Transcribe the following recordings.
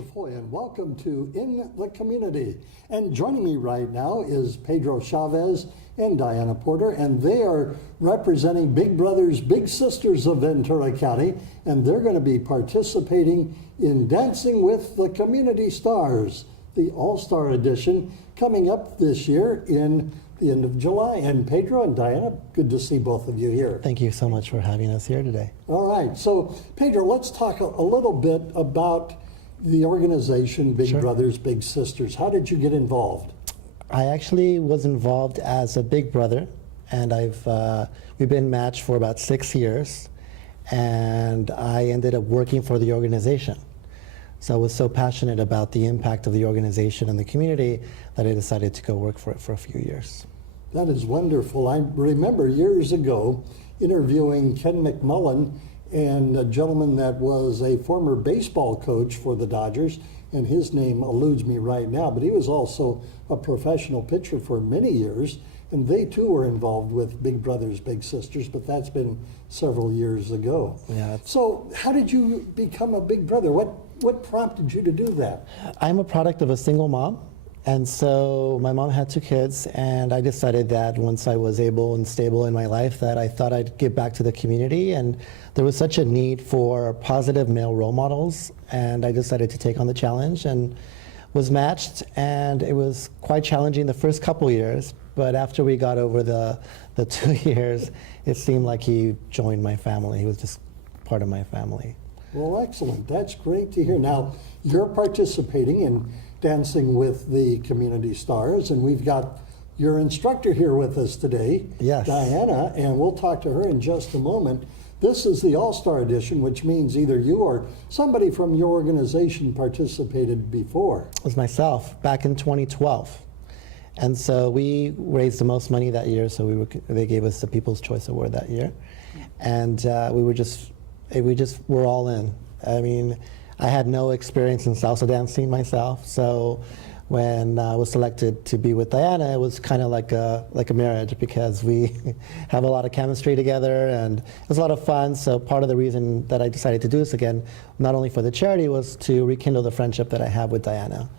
DeFoi, and welcome to In the Community. And joining me right now is Pedro Chavez and Diana Porter, and they are representing Big Brothers Big Sisters of Ventura County, and they're going to be participating in Dancing with the Community Stars, the All-Star Edition, coming up this year in the end of July. And Pedro and Diana, good to see both of you here. Thank you so much for having us here today. All right, so Pedro, let's talk a little bit about the organization Big Sure. Brothers Big Sisters. How did you get involved? I actually was involved as a big brother, and we've been matched for about 6 years, and I ended up working for the organization. So I was so passionate about the impact of the organization and the community that I decided to go work for it for a few years. That is wonderful. I remember years ago interviewing Ken McMullen and a gentleman that was a former baseball coach for the Dodgers, and his name eludes me right now, but he was also a professional pitcher for many years, and they too were involved with Big Brothers Big Sisters, but that's been several years ago. Yeah. So how did you become a big brother? What prompted you to do that? I'm a product of a single mom, and so my mom had 2 kids, and I decided that once I was able and stable in my life that I thought I'd give back to the community, and there was such a need for positive male role models, and I decided to take on the challenge and was matched, and it was quite challenging the first couple years, but after we got over the 2 years, it seemed like he joined my family. He was just part of my family. Well, excellent. That's great to hear. Now, you're participating in Dancing with the Community Stars, and we've got your instructor here with us today, Yes. Diana, and we'll talk to her in just a moment. This is the All-Star Edition, which means either you or somebody from your organization participated before. It was myself back in 2012. And so we raised the most money that year, so they gave us the People's Choice Award that year. And we were all in. I mean, I had no experience in salsa dancing myself, so when I was selected to be with Diana, it was kind of like a marriage, because we have a lot of chemistry together, and it was a lot of fun. So part of the reason that I decided to do this again, not only for the charity, was to rekindle the friendship that I have with Diana.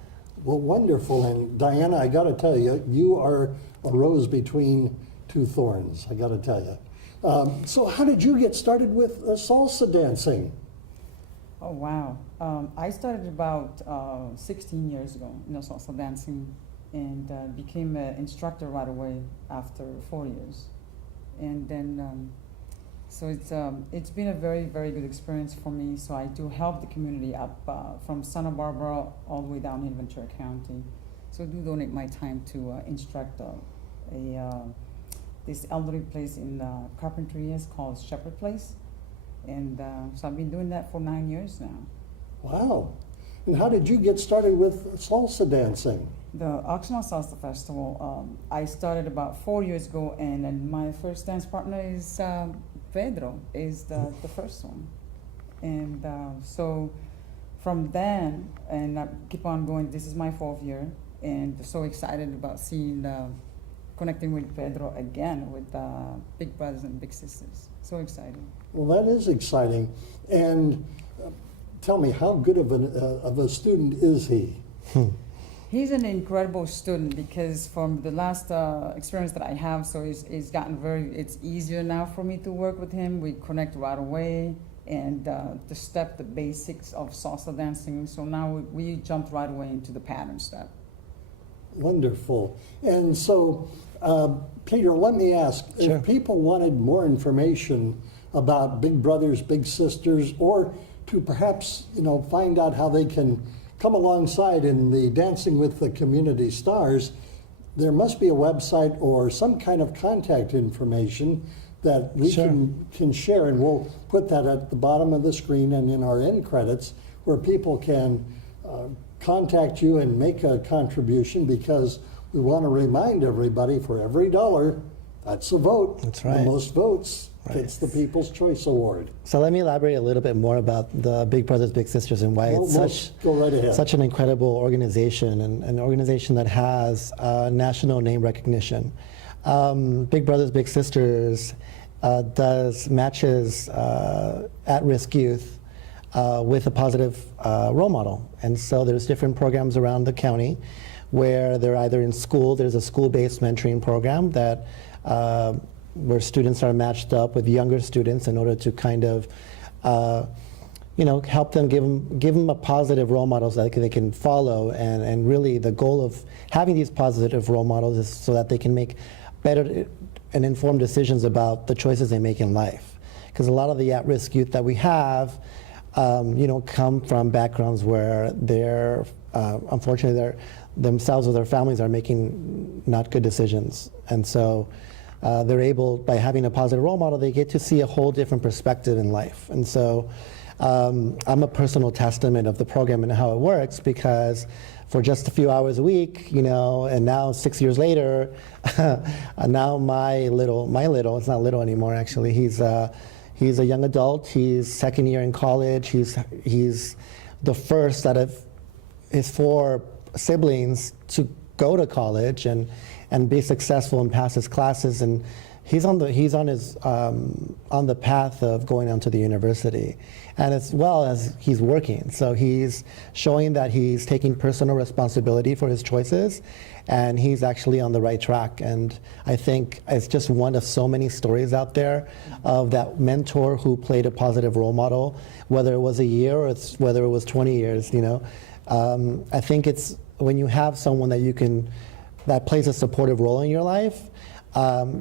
Well, wonderful. And Diana, I got to tell you, you are a rose between 2 thorns, I got to tell you. So how did you get started with salsa dancing? Oh, wow. I started about 16 years ago, salsa dancing, and became an instructor right away after 4 years. And then, so it's been a very, very good experience for me. So I do help the community up from Santa Barbara all the way down in Ventura County. So I do donate my time to instruct this elderly place in Carpentry is called Shepherd Place. And so I've been doing that for 9 years now. Wow. And how did you get started with salsa dancing? The Oxnard Salsa Festival, I started about 4 years ago, and then my first dance partner is Pedro, is the first one. And so from then, and I keep on going, this is my 4th year, and so excited about connecting with Pedro again with Big Brothers and Big Sisters. So exciting. Well, that is exciting. And tell me, how good of a student is he? He's an incredible student, because from the last experience that I have, so it's gotten it's easier now for me to work with him. We connect right away, and the basics of salsa dancing. So now we jumped right away into the pattern step. Wonderful. And so, Pedro, let me ask, Sure. if people wanted more information about Big Brothers, Big Sisters, or to perhaps, find out how they can come alongside in the Dancing with the Community Stars, there must be a website or some kind of contact information that we Sure. can share, and we'll put that at the bottom of the screen and in our end credits, where people can contact you and make a contribution, because we want to remind everybody, for every $1, that's a vote. That's right. The most votes Right. gets the People's Choice Award. So let me elaborate a little bit more about the Big Brothers Big Sisters and why it's Go right ahead. such an incredible organization, and an organization that has national name recognition. Big Brothers Big Sisters does matches at-risk youth with a positive role model. And so there's different programs around the county where they're either in school, there's a school-based mentoring program that where students are matched up with younger students in order to kind of help them, give them a positive role models that they can follow, and really the goal of having these positive role models is so that they can make better and informed decisions about the choices they make in life. Because a lot of the at-risk youth that we have, come from backgrounds where they're, unfortunately, themselves or their families are making not good decisions. And so they're able, by having a positive role model, they get to see a whole different perspective in life. And so I'm a personal testament of the program and how it works, because for just a few hours a week, and now 6 years later, now my little, it's not little anymore actually, he's a young adult, he's second year in college, he's the first out of his 4 siblings to go to college and be successful and pass his classes, and he's on the path of going on to the university, and as well as he's working. So he's showing that he's taking personal responsibility for his choices, and he's actually on the right track. And I think it's just one of so many stories out there of that mentor who played a positive role model, whether it was a year or whether it was 20 years. I think it's when you have someone that plays a supportive role in your life,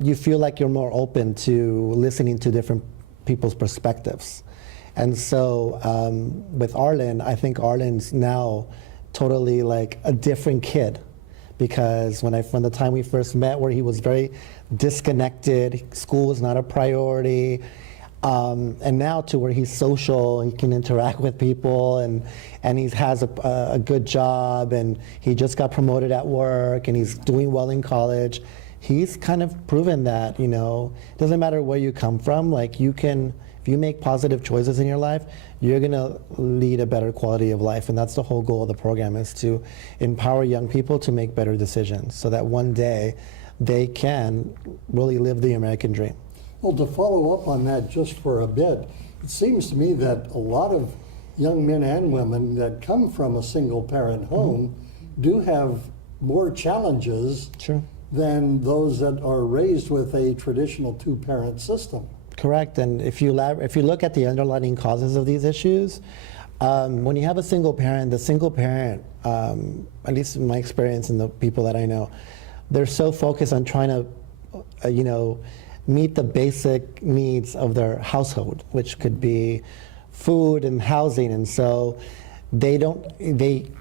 you feel like you're more open to listening to different people's perspectives. And so with Arlen, I think Arlen's now totally like a different kid, because from the time we first met, where he was very disconnected, school was not a priority, and now to where he's social, he can interact with people, and he has a good job, and he just got promoted at work, and he's doing well in college. He's kind of proven that, it doesn't matter where you come from, like if you make positive choices in your life, you're gonna lead a better quality of life. And that's the whole goal of the program, is to empower young people to make better decisions so that one day they can really live the American dream. Well, to follow up on that just for a bit, it seems to me that a lot of young men and women that come from a single parent home do have more challenges Sure. than those that are raised with a traditional 2-parent system. Correct, and if you look at the underlying causes of these issues, when you have a single parent, at least in my experience and the people that I know, they're so focused on trying to, meet the basic needs of their household, which could be food and housing, and so they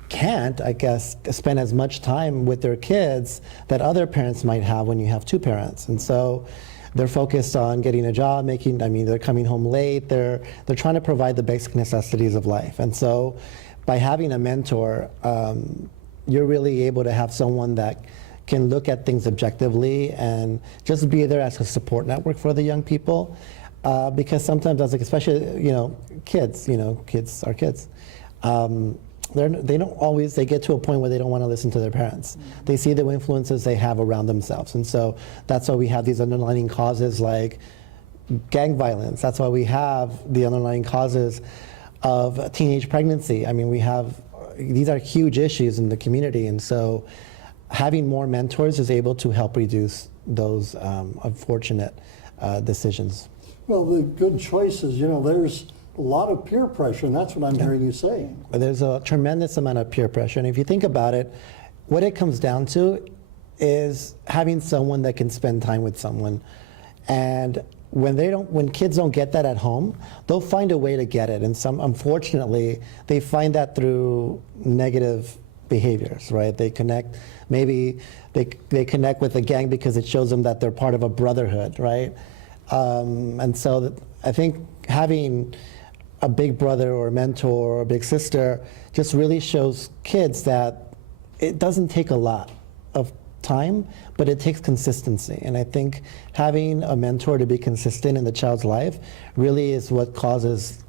can't, I guess, spend as much time with their kids that other parents might have when you have 2 parents. And so they're focused on getting a job, they're coming home late, they're trying to provide the basic necessities of life. And so by having a mentor, you're really able to have someone that can look at things objectively and just be there as a support network for the young people. Because sometimes, especially, kids are kids. They get to a point where they don't want to listen to their parents. Mm-hmm. They see the influences they have around themselves. And so that's why we have these underlying causes like gang violence. That's why we have the underlying causes of teenage pregnancy. These are huge issues in the community. And so having more mentors is able to help reduce those unfortunate decisions. Well, the good choices, there's a lot of peer pressure, and that's what I'm hearing you say. There's a tremendous amount of peer pressure, and if you think about it, what it comes down to is having someone that can spend time with someone. And when kids don't get that at home, they'll find a way to get it. And unfortunately, they find that through negative behaviors, right? They connect, maybe they connect with the gang because it shows them that they're part of a brotherhood, right? And so I think having a big brother or a mentor or a big sister just really shows kids that it doesn't take a lot of time, but it takes consistency. And I think having a mentor to be consistent in the child's life really is what causes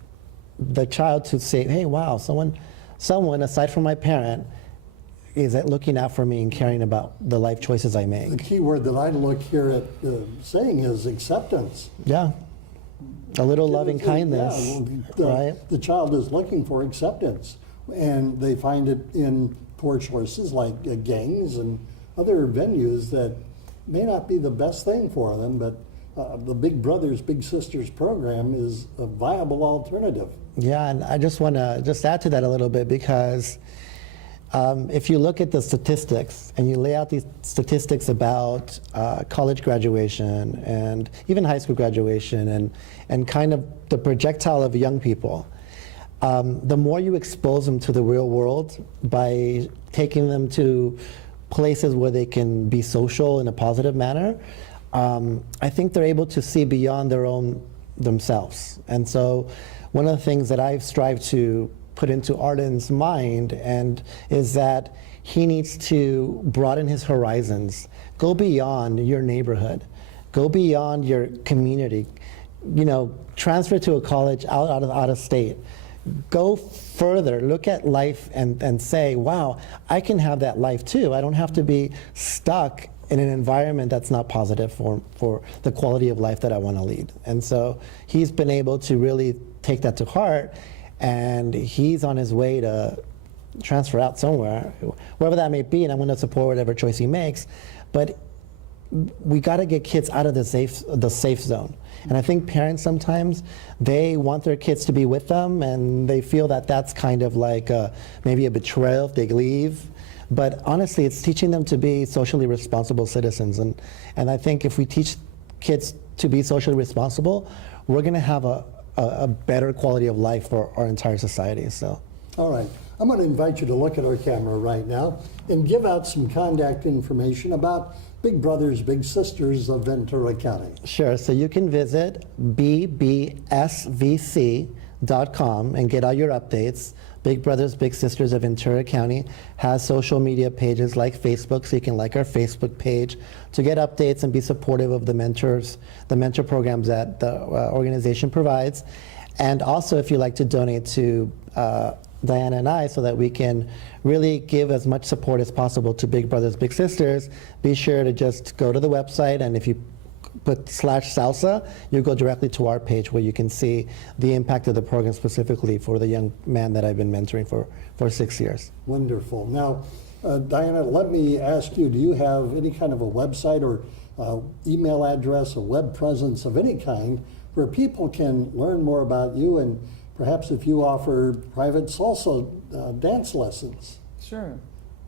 the child to say, hey, wow, someone aside from my parent is looking out for me and caring about the life choices I make. The key word that I look here at saying is acceptance. Yeah. A little loving kindness, Yeah, well, right? the child is looking for acceptance, and they find it in poor choices like gangs and other venues that may not be the best thing for them, but the Big Brothers Big Sisters program is a viable alternative. Yeah, and I just want to just add to that a little bit because if you look at the statistics and you lay out these statistics about college graduation and even high school graduation and kind of the projectile of young people, the more you expose them to the real world by taking them to places where they can be social in a positive manner, I think they're able to see beyond their own themselves. And so one of the things that I've strived to put into Arden's mind is that he needs to broaden his horizons, go beyond your neighborhood, go beyond your community, transfer to a college out of state. Go further, look at life and say, wow, I can have that life too. I don't have to be stuck in an environment that's not positive for the quality of life that I want to lead. And so he's been able to really take that to heart, and he's on his way to transfer out somewhere, wherever that may be, and I'm going to support whatever choice he makes. But we got to get kids out of the safe zone. And I think parents sometimes, they want their kids to be with them, and they feel that that's kind of like maybe a betrayal if they leave. But honestly, it's teaching them to be socially responsible citizens. And I think if we teach kids to be socially responsible, we're going to have a better quality of life for our entire society. So. All right. I'm going to invite you to look at our camera right now and give out some contact information about Big Brothers Big Sisters of Ventura County. Sure. So you can visit bbsvc.com and get all your updates. Big Brothers Big Sisters of Ventura County has social media pages like Facebook, so you can like our Facebook page to get updates and be supportive of the mentor programs that the organization provides. And also, if you'd like to donate to Diana and I so that we can really give as much support as possible to Big Brothers Big Sisters, be sure to just go to the website, and if you put /salsa, you go directly to our page where you can see the impact of the program specifically for the young man that I've been mentoring for 6 years. Wonderful. Now, Diana, let me ask you, do you have any kind of a website or email address, a web presence of any kind where people can learn more about you, and perhaps if you offer private salsa dance lessons? Sure.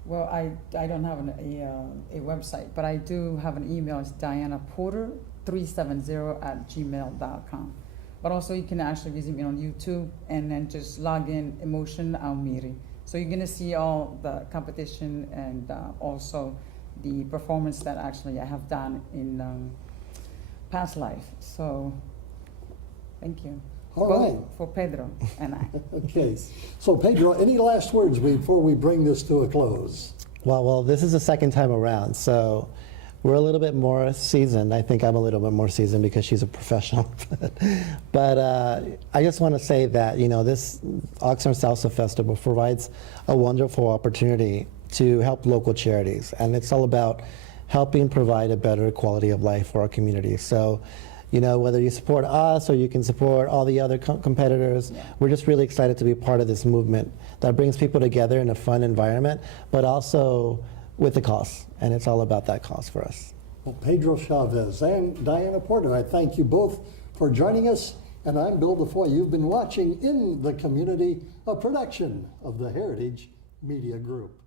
Well, I don't have a website, but I do have an email. It's dianaporter370@gmail.com. But also you can actually visit me on YouTube and then just log in Emotion Almiri. So you're going to see all the competition and also the performance that actually I have done in past life. So thank you. All Both right. for Pedro and I. Okay. So, Pedro, any last words before we bring this to a close? Well, this is the second time around, so we're a little bit more seasoned. I think I'm a little bit more seasoned because she's a professional. But I just want to say that, this Oxnard Salsa Festival provides a wonderful opportunity to help local charities, and it's all about helping provide a better quality of life for our community. So, whether you support us or you can support all the other competitors, we're just really excited to be part of this movement that brings people together in a fun environment, but also with a cause. And it's all about that cause for us. Well, Pedro Chavez and Diana Porter, I thank you both for joining us. And I'm Bill DeFoy. You've been watching In the Community, a production of the Heritage Media Group.